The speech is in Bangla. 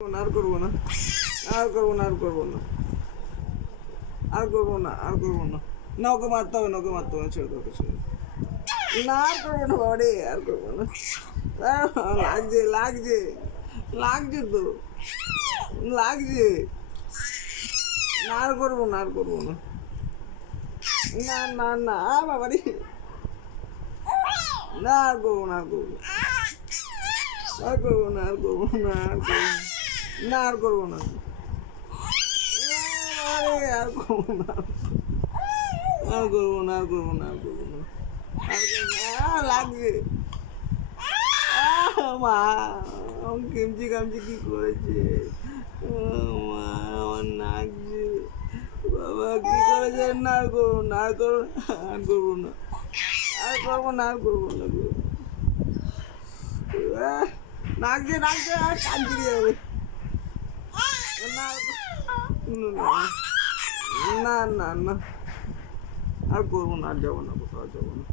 আর করবো না, আর করবো না, আর করবো না, আর করবো না, আর করবো না। না, ওকে মারতে হবে না, ওকে মারতে হবে না, ছেড়ে দাও, ছেড়ে দাও। না, আর করবো না বাবা রে, আর করবো না। লাগছে, লাগছে, লাগছে তো, লাগছে। না, আর করবো না, আর করবো না। না না না, বাবা রে, না, আর করবো না, আর করবো না, আর করবো না, আর করবো না, আর করবো না, না, আর করবো না। আরে, আর করবো না, আর করবো না, আর করবো না, আর করবো না, আর করবো না। লাগছে। মা, আমার কেমচি কামচি কি করেছে? মা, আমার লাগছে। বাবা কি করেছে? না, আর করবো না, আর করবো না, আর করবো না, আর করবো না, আর করবো না। লাগছে, লাগছে, আর কাঞ্চি দিয়ে যাবে। না, না, না, না, আর করবো না, আর যাবো না, কোথাও যাবো না।